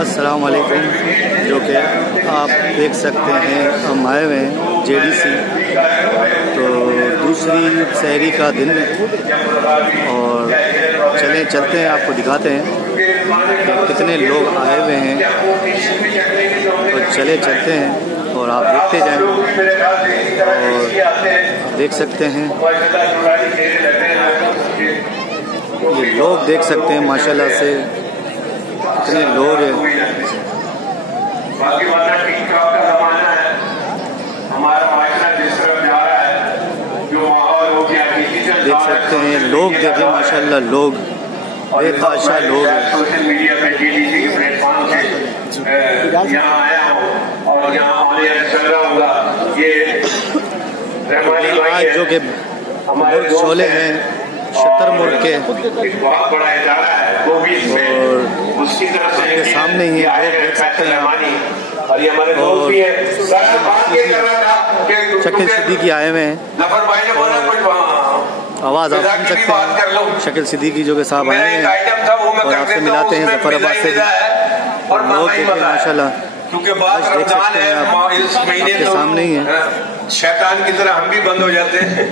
अस्सलाम वालेकुम। जो कि आप देख सकते हैं हम आए हुए हैं JDC, तो दूसरी सहरी का दिन और चलते हैं, आपको दिखाते हैं कि कितने लोग आए हुए हैं। तो चलते हैं और आप देखते जाएं और देख सकते हैं, ये लोग देख सकते हैं माशाल्लाह से कितने लोग हैं। देख सकते हैं लोग, देखें माशाल्लाह लोग बेतहाशा लोग हैं। सोशल मीडिया पे JDC के प्लेटफॉर्म से यहाँ आया हूँ और यहाँ आने चल रहा होगा। ये आज जो कि शोले हैं शतरमुर्ग के, बहुत बड़ा इदारा है और उसकी तरफ से आपके सामने ही लोग देख सकते हैं। और ये हमारे दोस्त भी हैं। शकील सिद्दीकी आए हुए हैं, आवाज़ आप सुन सकते हैं। शकील सिद्दीकी जो कि साहब आए हैं और आपसे मिलाते हैं ज़फराबाद से भी। और लोग देखें माशाल्लाह, क्योंकि बात रमजान है, इस महीने आपके सामने ही है। शैतान की तरह हम भी बंद हो जाते हैं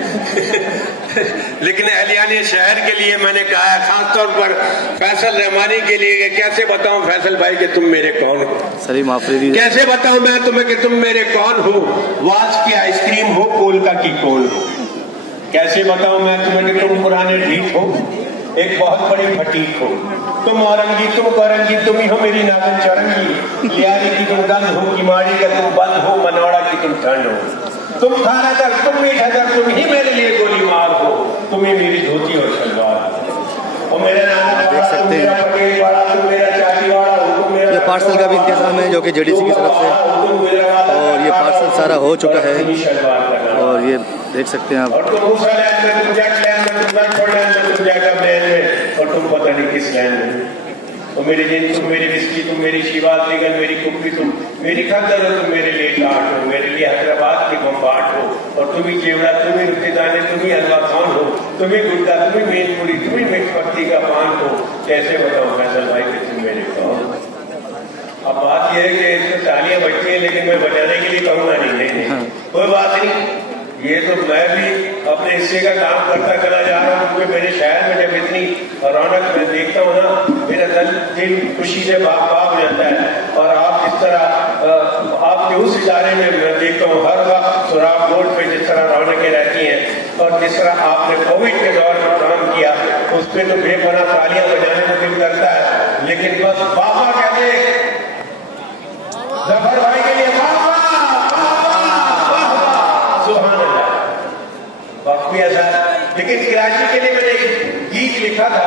लेकिन अहलियाने शहर के लिए मैंने कहा है, खासतौर पर फैसल रहमानी के लिए, कैसे बताऊं फैसल भाई कि तुम मेरे कौन हो। सलीम आफरीदी, कैसे बताऊं मैं तुम्हें कि तुम मेरे कौन हो। वाज की आइसक्रीम हो, कोलका की कोल हो। कैसे बताऊं मैं तुम्हें कि तुम पुराने ढीठ हो, एक बहुत बड़ी फटीक हो। तुम औरंगी, तुम करंगी, तुम ही हो मेरी नागन चौरंगी। लियारी की तुम दंग हो, किमाड़ी का तुम बंद हो, मनौड़ा की तुम ठंड हो। तुम खाना दर, तुम मीठा दर, तुम ही मेरे लिए गोली मार हो। तुम ही मेरी धोती और सलवार हो। और मेरा नाम देख सकते हैं पटेल वाला, तुम मेरा चाटीवाड़ा हो। ये पार्सल का भी इंतजाम है जो कि JDC की तरफ से, और ये पार्सल सारा हो चुका है और ये देख सकते हैं आप। और तुम उस लैंड में, तुम जैक लैंड में, तुम बैकवर्ड लैंड में, तुम जैकब लैंड में, और तुम पता नहीं किस लैंड में। तो मेरी जिन, तुम मेरी विस्की, तुम मेरी शिवाद निगल, मेरी कुप्पी, तुम मेरी खंदर हो, तुम मेरे लिए लाट हो, मेरे लिए हैदराबाद की बम्बाट हो। और तुम ही जेवड़ा, तुम ही रुद्दाने, तुम ही हलवा खान हो, तुम ही गुड्डा, तुम ही मेनपुरी, तुम ही मिर्च पत्ती का पान हो। कैसे बताओ फैसल भाई कि तुम मेरे कौन। अब बात यह है कि इसमें तालियां बजती हैं, लेकिन मैं बजाने के लिए कहूँगा नहीं। कोई बात नहीं, ये तो मैं भी अपने हिस्से का काम करता चला जा रहा हूँ। क्योंकि मेरे शहर में जब इतनी रौनक मैं देखता हूँ ना, मेरा दिल खुशी से बाग हो जाता है। और आप इस तरह आपके उस इदारे में मैं देखता हूँ हर वक्त सुराग बोर्ड पे जिस तरह रौनकें रहती हैं, और जिस तरह आपने कोविड के दौर में काम किया, उस पर तो बेपना तालियां बजाने को दिल करता है। लेकिन बस बाबा कहते जफर भाई के लिए भी ऐसा। लेकिन कराची के लिए मैंने एक गीत लिखा था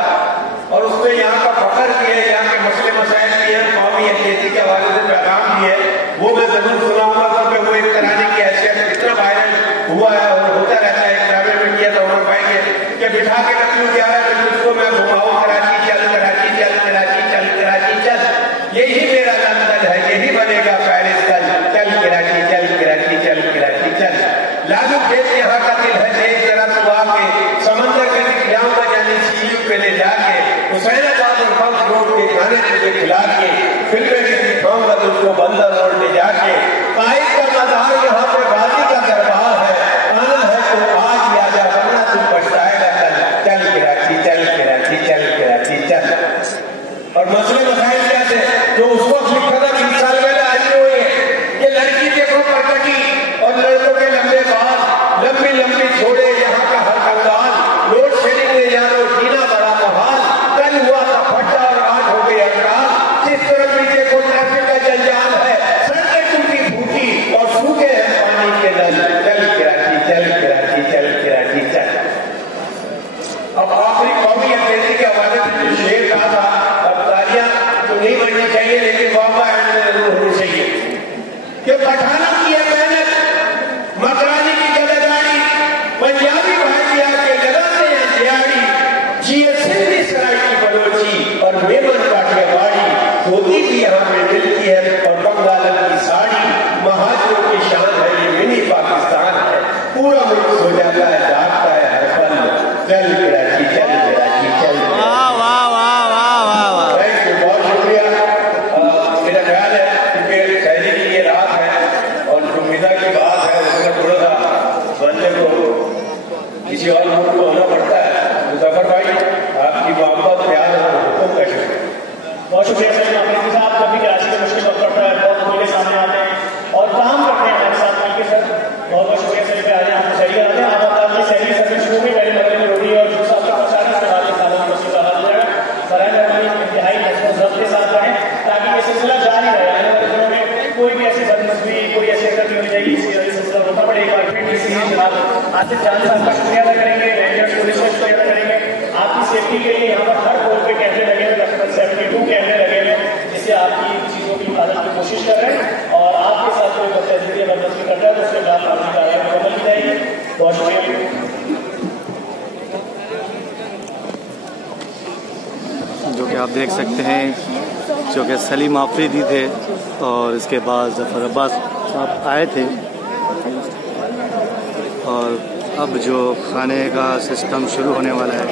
और उसमें यहाँ का फखर भी है, यहाँ के मसले मसाइल भी है, कौमी यकजहती के हवाले से पैगाम भी है। वो मैं जरूर सुनाऊंगा, क्योंकि वो एक तराने की हैसियत इतना वायरल हुआ है और होता रहता है। एक ट्रैवल में किया था उमर भाई के बिठा के रखूँ 11 बजे उसको मैं घुमाऊँ, कराची चल, कराची चल, कराची चल, कराची चल, यही मेरा लंदन है, यही बनेगा पेरिस कल। चल कराची चल, कराची चल, कराची चल। लालू खेत यहाँ का दिल है, देख जरा तू आके, समंदर के दिखलाऊंगा जाने सीयू पे ले जाके, हुसैनाबाद और बंद रोड के खाने तुझे खिला के, फिल्में भी दिखाऊंगा तुझको बंदर रोड ले जाके। कायद का मज़ार यहाँ पे गाजी का दरबार है, आना है तो आज ही आजा, वरना तू पछताएगा कल। चल कराची चल, कराची चल, कराची चल। और मसले मसाइल क्या थे जो उस वक्त लिखा था 20 साल पहले, आज भी हुए। ये लड़की देखो परकटी और लड़कों के लंबे बाल, लंबी लंबी छोड़े यहाँ का हर कंगाल। लोड शेडिंग में यारो जीना बड़ा मुहाल, कल हुआ था फटा और आज हो गई हड़ताल। जिस तरफ भी देखो ट्रैफिक का जंजाल है, सड़कें टूटी फूटी और सूखे हैं पानी के नल। चल कराची चल, कराची चल, कराची चल। अब आखिरी कौमी यकजहती के हवाले से जो शेर कहा था, अब तालियां तो नहीं बढ़नी चाहिए, लेकिन वाह जरूर होनी चाहिए कि पठानों की है मेहनत, मकरानी की जगदारी, पंजाबी भाई के लगाते हैं दिहाड़ी, जिए सिंधी सराय की बलोची और मेमन काठियावाड़ी। धोती भी यहाँ पे मिलती है और बंगालन की साड़ी, महाजरों की शान है ये मिनी पाकिस्तान है। पूरा मुल्क हो जाता है, जागता है हर पल। चल कराची चल, कराची चल। वाह वाह वाह वाह वाह वाह। बहुत शुक्रिया। बहुत शुक्रिया सलीम अफरीदी साहब, जब भी कराची में मुश्किल वक्त पड़ता है बहुत खुल के सामने आते हैं और काम करते हैं हमारे साथ मिलकर। सर बहुत बहुत शुक्रिया सलीम पे, आज आपको सहरी कराते हैं। आप आपकी सहरी सर्विस शुरू में पहले मरने में रोटी और जूस आपका पहुँचा रहे, उसके बाद ये सालों में मछली का हाथ हो जाएगा। फराह इंतहाई नज़्म के साथ रहें ताकि ये सिलसिला जारी रहे। आने वाले दिनों में कोई भी ऐसी बदनस्बी, कोई ऐसी हरकत नहीं होनी चाहिए, इसलिए सिलसिला रोकना पड़ेगा। जनाब आसिफ जान साहब का शुक्रिया अदा करेंगे, रेंजर्स पुलिस का शुक्रिया अदा करेंगे। आपकी सेफ्टी के लिए यहाँ पर हर फ्लोर पे कैमरे लगे हुए, तकरीबन 72 कैमरे लगे हुए, जिससे आपकी चीज़ों की हिफाजत की कोशिश कर रहे हैं और आपके साथ कोई बदतमीजी या बदतमीजी कर रहा है तो उसके खिलाफ कानूनी कार्रवाई मुकम्मल की जाएगी। बहुत शुक्रिया। जो कि आप देख सकते हैं जो कि सलीम आफरीदी थे और इसके बाद जफर अब्बास साहब आए थे और अब जो खाने का सिस्टम शुरू होने वाला है।